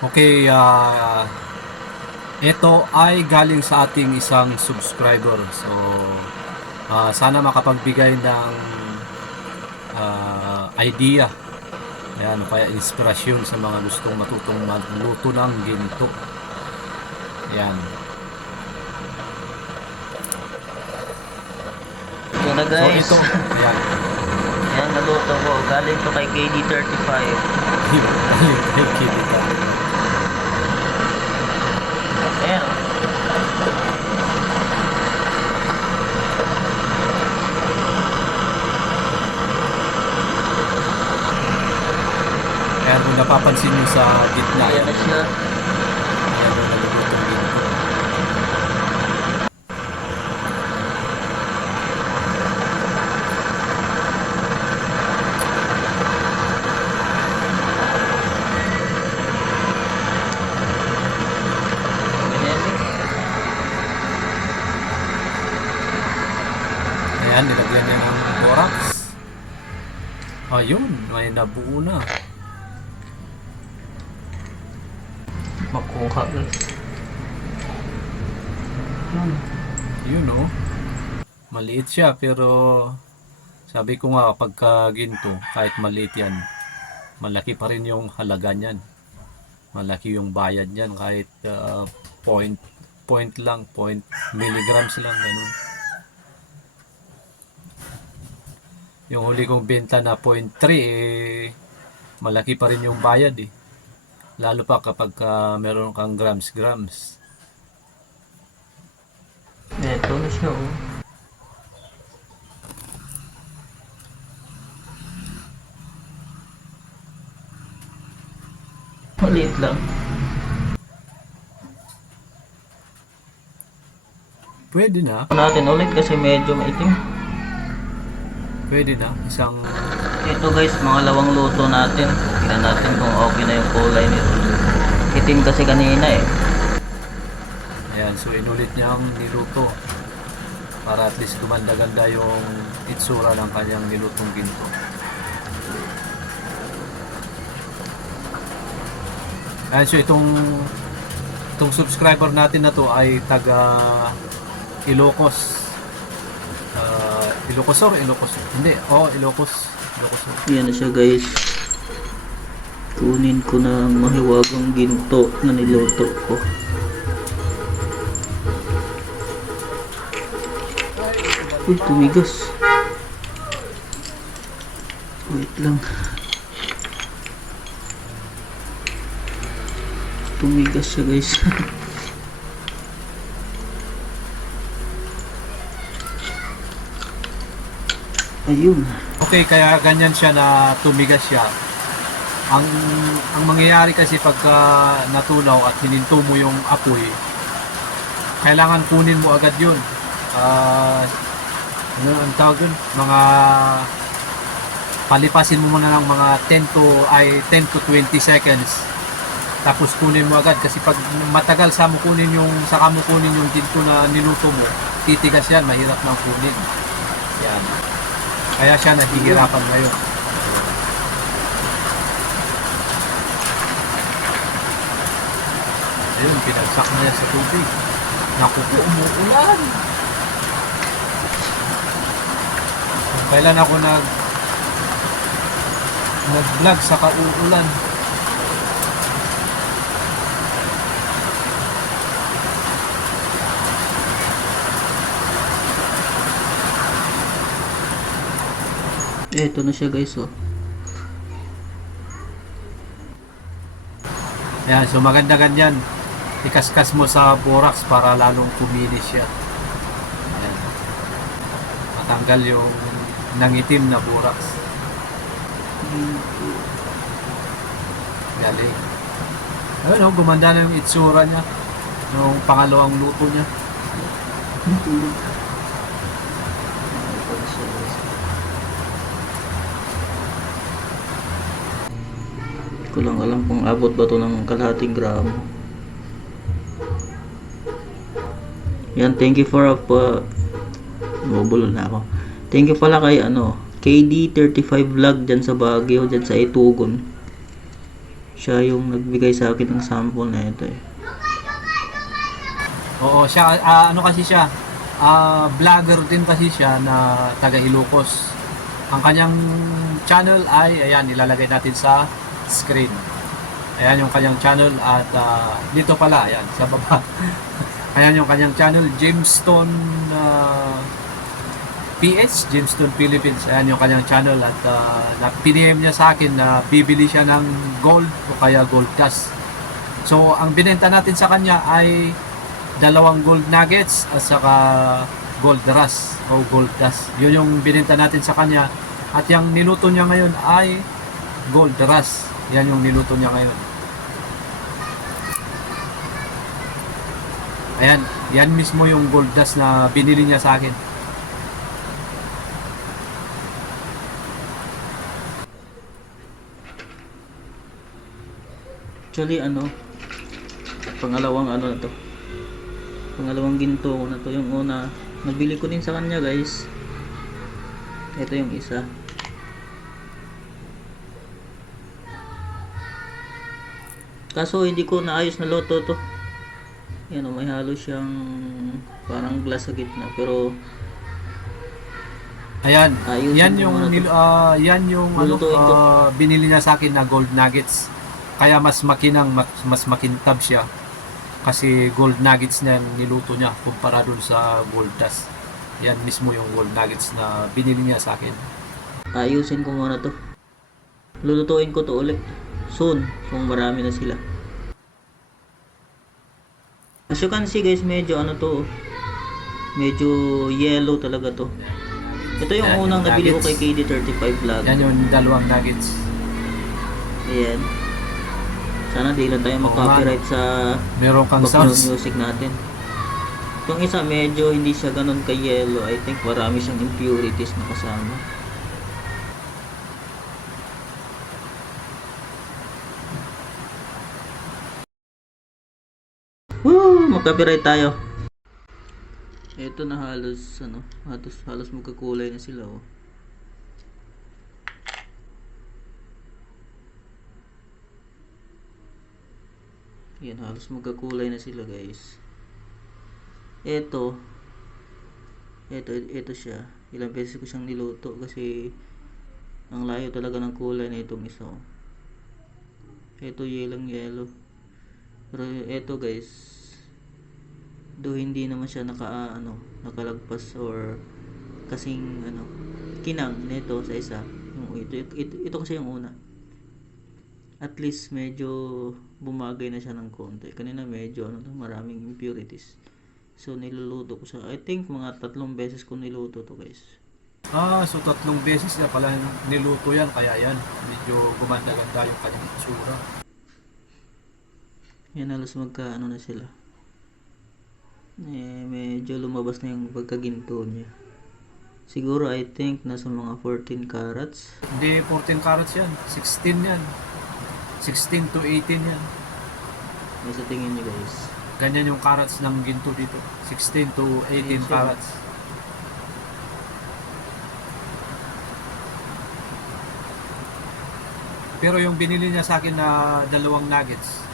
Okay, ah, uh, ito ay galing sa ating isang subscriber. So, uh, sana makapagbigay ng uh, idea. Ayan, kaya inspirasyon sa mga gustong matutong magluto ng ginto. Ayan. Ito na guys. So, ito. Ayan. Ayan, naluto ko. Galing to kay KD35. kay KD35. Ayan, kung napapansin nyo sa gitna, Ayan ayan, ayan ginto. Ganyan. Ayan, nilagyan niya ng borax. Ayun, may nabuo na. Makuha guys. Hmm. Yun oh. Maliit siya pero sabi ko nga pagka ginto, kahit maliit yan, malaki pa rin yung halaga niyan. Malaki yung bayad niyan kahit uh, point point lang, point milligrams lang ganun. Yung huli kong benta na point 3 eh, malaki pa rin yung bayad eh. Lalo pa kapag uh, meron kang grams grams. Ito na siya oh. Maliit lang. Pwede na, natin ulit kasi medyo maitim. pwede na. Isang Ito guys, mga lawang luto natin. Tingnan natin kung okay na yung kulay nito. Itim kasi kanina eh. Ayan, so inulit niya ang niluto para at least gumanda-ganda yung itsura ng kanyang nilutong ginto. Ayan, so itong itong subscriber natin na to ay taga Ilocos. Uh, Ilocos or Ilocos? Hindi, oh, Ilocos. Ilocos. Yan na siya guys. Kunin ko na ang mahiwagang ginto na niluto ko. Uy, tumigas. Wait lang. Tumigas siya guys. Ayun. Okay, kaya ganyan siya na tumigas siya. Ang ang mangyayari kasi pagka natunaw at hininto mo yung apoy, kailangan kunin mo agad yun. Ah, ano ang tawag yun? Mga palipasin mo muna ng mga 10 to ay 10 to 20 seconds. Tapos kunin mo agad kasi pag matagal sa mo kunin yung saka mo kunin yung ginto na niluto mo, titigas yan, mahirap nang kunin. Kaya siya nahihirapan ngayon. Ayun, pinagsak na niya sa tubig. Naku po, umuulan. Kailan ako nag nag-vlog sa kauulan. Eto na siya guys oh. Ayan, so maganda ganyan. Ikaskas mo sa borax para lalong kuminis siya. Ayan. Matanggal yung nangitim na borax. Galing. Ayun, oh, gumanda na yung itsura niya. Nung pangalawang luto niya. Ko lang alam kung abot ba to ng kalahating gramo. Yan, thank you for uh, Bubulol na ako. Thank you pala kay ano, KD35 vlog dyan sa Baguio, dyan sa Itugon. Siya yung nagbigay sa akin ng sample na ito eh. Oo, siya ah, ano kasi siya? ah, vlogger din kasi siya na taga Ilocos. Ang kanyang channel ay ayan, ilalagay natin sa screen. Ayan yung kanyang channel at ah, dito pala, ayan, sa baba. ayan yung kanyang channel, Jamestone ah, PH, Jamestone Philippines. Ayan yung kanyang channel at uh, na, PDM niya sa akin na bibili siya ng gold o kaya gold dust. So, ang binenta natin sa kanya ay dalawang gold nuggets at saka gold rush o gold dust. Yun yung binenta natin sa kanya. At yung niluto niya ngayon ay gold rush. Yan yung niluto niya ngayon. Ayan, yan mismo yung gold dust na binili niya sa akin. Actually ano, pangalawang ano na to. Pangalawang ginto ko na to. Yung una, nabili ko din sa kanya guys. Ito yung isa. Kaso hindi ko naayos na loto to. Yan o, may halo siyang parang glass sa gitna. Pero Ayan, Ayusin yan yung nil- ah, yan yung ano ah, binili niya sa akin na gold nuggets. Kaya mas makinang mas, mas makintab siya. Kasi gold nuggets na yung niluto niya kumpara dun sa gold dust. Yan mismo yung gold nuggets na binili niya sa akin. ayusin ko muna to. Lulutuin ko to ulit. Soon, kung marami na sila. As you can see guys, medyo ano to. Medyo yellow talaga to. Ito yung Yan, unang yung nabili ko kay KD35 vlog. Yan yung dalawang nuggets. Ayan. Sana di lang tayo mag-copyright sa Meron kang sounds. music natin. Itong isa medyo hindi siya ganun ka yellow. I think marami siyang impurities na kasama. Woo! Mag-copyright tayo. Ito na halos ano, halos halos magkakulay na sila oh. Yan, halos magkakulay na sila guys. Ito, ito, ito siya. Ilang beses ko siyang niluto kasi ang layo talaga ng kulay na itong isa. oh. Ito yelang yellow. Pero ito guys, do hindi naman siya naka ano, nakalagpas or kasing ano, kinang nito sa isa. Yung ito, ito, ito, kasi yung una at least medyo bumagay na siya ng konti. Kanina medyo ano maraming impurities. So niluluto ko siya. I think mga tatlong beses ko niluto to guys. Ah, so tatlong beses na pala niluto yan. Kaya yan, medyo gumanda-ganda yung kanyang itsura. Yan halos magka ano na sila. Eh, medyo lumabas na yung pagkaginto niya. Siguro I think nasa mga 14 carats. Hindi 14 carats yan. 16 yan. 16 to 18 yan. May sa tingin niyo guys. Ganyan yung carats ng ginto dito. 16 to 18 Yes, sir. carats. Pero yung binili niya sa akin na dalawang nuggets,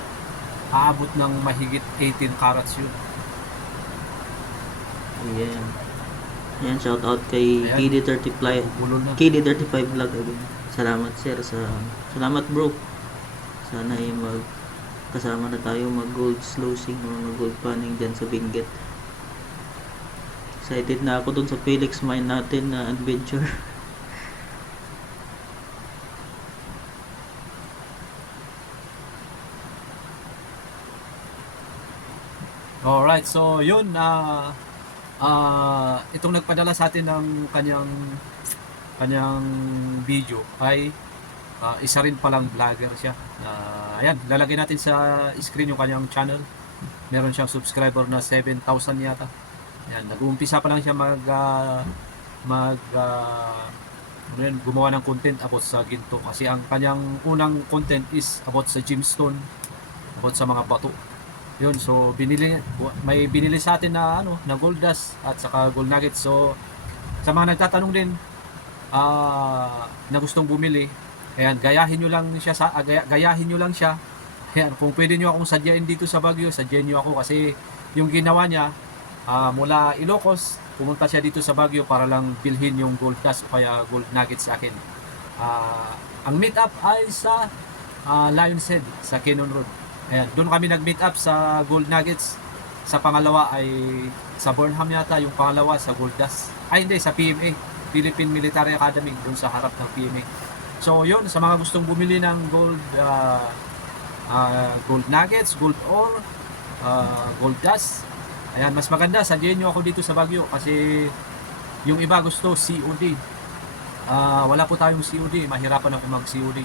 aabot ng mahigit 18 carats yun. Ayan. Ayan, shout out kay Ayan. KD35 Bulol na. KD35 vlog again. Salamat sir sa salamat bro. Sana ay mag kasama na tayo mag gold slosing o mag gold panning dyan sa Benguet. Excited na ako dun sa Felix Mine natin na adventure. Alright, so yun na ah itong nagpadala sa atin ng kanyang kanyang video ay ah, isa rin palang vlogger siya. Na ayan, lalagay natin sa screen yung kanyang channel. Meron siyang subscriber na 7,000 yata. Ayan, nag-uumpisa pa lang siya mag ah, mag ano yun, gumawa ng content about sa ginto kasi ang kanyang unang content is about sa gemstone, about sa mga bato. Yun, so binili may binili sa atin na ano, na gold dust at saka gold nuggets. So sa mga nagtatanong din ah na gustong bumili, Ayan, gayahin nyo lang siya sa ah, gaya, gayahin nyo lang siya. Ayan, kung pwede nyo akong sadyain dito sa Baguio, sadyain nyo ako kasi yung ginawa niya ah, mula Ilocos, pumunta siya dito sa Baguio para lang bilhin yung gold dust o kaya gold nuggets sa akin. Ah, ang meet up ay sa ah, Lion's Head sa Cannon Road. Ayan, doon kami nag-meet up sa Gold Nuggets. Sa pangalawa ay sa Burnham yata, yung pangalawa sa Gold Dust. Ay hindi, sa PMA, Philippine Military Academy, doon sa harap ng PMA. So yun, sa mga gustong bumili ng gold ah, ah, gold nuggets, gold ore, ah, gold dust. Ayan, mas maganda, sadyain nyo ako dito sa Baguio kasi yung iba gusto COD. Ah, wala po tayong COD, mahirapan ako mag-COD.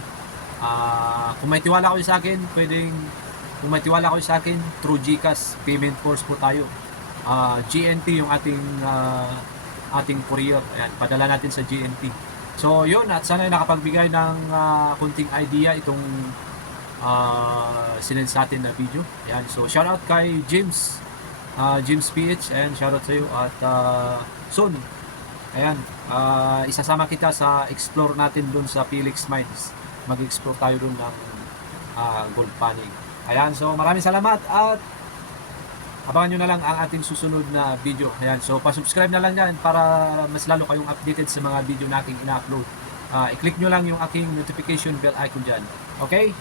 Ah, kung may tiwala kayo sa akin, pwedeng kung may tiwala kayo sa akin, through GCash payment force po tayo. Ah, GNT yung ating ah, ating courier. Ayan, padala natin sa GNT. So, yun at sana ay nakapagbigay ng ah, kunting idea itong uh, sinend sa atin na video. Ayan, so shout out kay James ah, James PH and shout out sa iyo at ah, soon Ayan, ah, isasama kita sa explore natin dun sa Felix Mines. Mag-explore tayo dun ng ah, gold panning. Ayan, so maraming salamat at abangan nyo na lang ang ating susunod na video. Ayan, so pa-subscribe na lang yan para mas lalo kayong updated sa mga video na aking ina-upload. Ah, i-click nyo lang yung aking notification bell icon dyan. Okay?